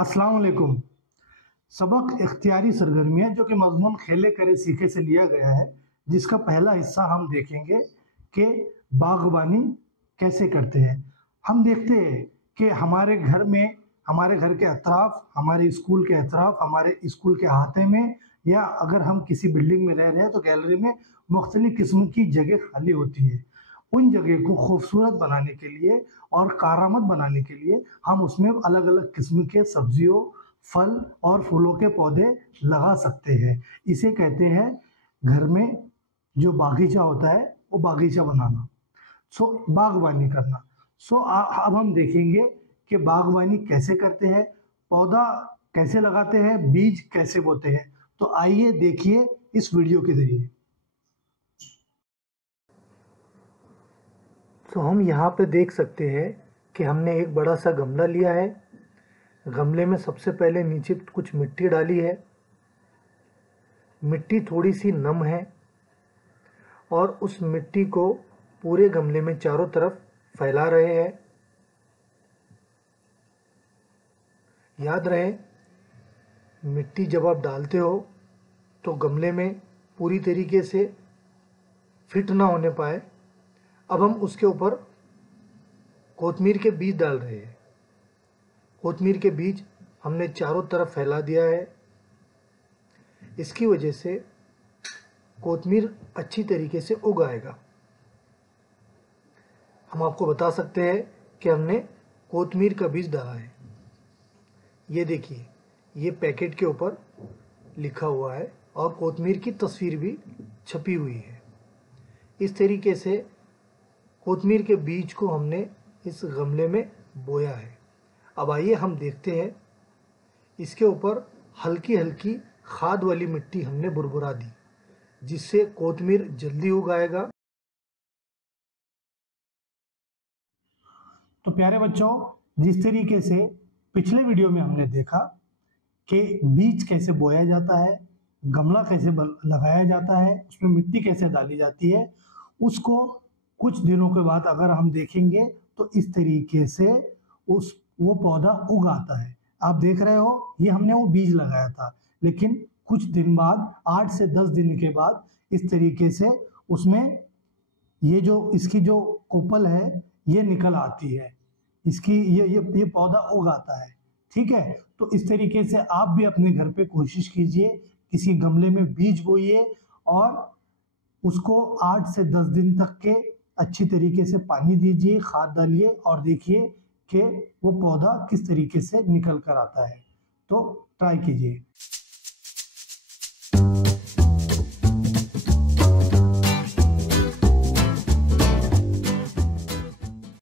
अस्सलाम वालेकुम। सबक इख्तियारी सरगर्मियाँ जो कि मज़मून खेले करे सीखे से लिया गया है, जिसका पहला हिस्सा हम देखेंगे कि बागबानी कैसे करते हैं। हम देखते हैं कि हमारे घर में, हमारे घर के अतराफ़, हमारे स्कूल के अतराफ़, हमारे स्कूल के अहाते में, या अगर हम किसी बिल्डिंग में रह रहे हैं तो गैलरी में मुख्तलिफ़ किस्म की जगह खाली होती है। उन जगह को खूबसूरत बनाने के लिए और कारामद बनाने के लिए हम उसमें अलग-अलग किस्म के सब्जियों, फल और फूलों के पौधे लगा सकते हैं। इसे कहते हैं घर में जो बागीचा होता है वो बागीचा बनाना, बागवानी करना। अब हम देखेंगे कि बागवानी कैसे करते हैं, पौधा कैसे लगाते हैं, बीज कैसे बोते हैं। तो आइए देखिए इस वीडियो के ज़रिए। तो हम यहाँ पे देख सकते हैं कि हमने एक बड़ा सा गमला लिया है। गमले में सबसे पहले नीचे कुछ मिट्टी डाली है। मिट्टी थोड़ी सी नम है और उस मिट्टी को पूरे गमले में चारों तरफ फैला रहे हैं। याद रहे, मिट्टी जब आप डालते हो तो गमले में पूरी तरीके से फिट ना होने पाए। अब हम उसके ऊपर कोतमीर के बीज डाल रहे हैं। कोतमीर के बीज हमने चारों तरफ फैला दिया है। इसकी वजह से कोतमीर अच्छी तरीके से उग आएगा। हम आपको बता सकते हैं कि हमने कोतमीर का बीज डाला है। ये देखिए, ये पैकेट के ऊपर लिखा हुआ है और कोतमीर की तस्वीर भी छपी हुई है। इस तरीके से कोतमीर के बीज को हमने इस गमले में बोया है। अब आइए हम देखते हैं, इसके ऊपर हल्की हल्की खाद वाली मिट्टी हमने बुरबुरा दी, जिससे कोतमीर जल्दी उग आएगा। तो प्यारे बच्चों, जिस तरीके से पिछले वीडियो में हमने देखा कि बीज कैसे बोया जाता है, गमला कैसे लगाया जाता है, उसमें मिट्टी कैसे डाली जाती है, उसको कुछ दिनों के बाद अगर हम देखेंगे तो इस तरीके से वो पौधा उग आता है। आप देख रहे हो, ये हमने वो बीज लगाया था, लेकिन कुछ दिन बाद 8 से 10 दिन के बाद इस तरीके से उसमें इसकी जो कोपल है ये निकल आती है। इसकी ये पौधा उग आता है। ठीक है, तो इस तरीके से आप भी अपने घर पे कोशिश कीजिए, किसी गमले में बीज बोइए और उसको 8 से 10 दिन तक के अच्छी तरीके से पानी दीजिए, खाद डालिए और देखिए कि वो पौधा किस तरीके से निकल कर आता है। तो ट्राई कीजिए।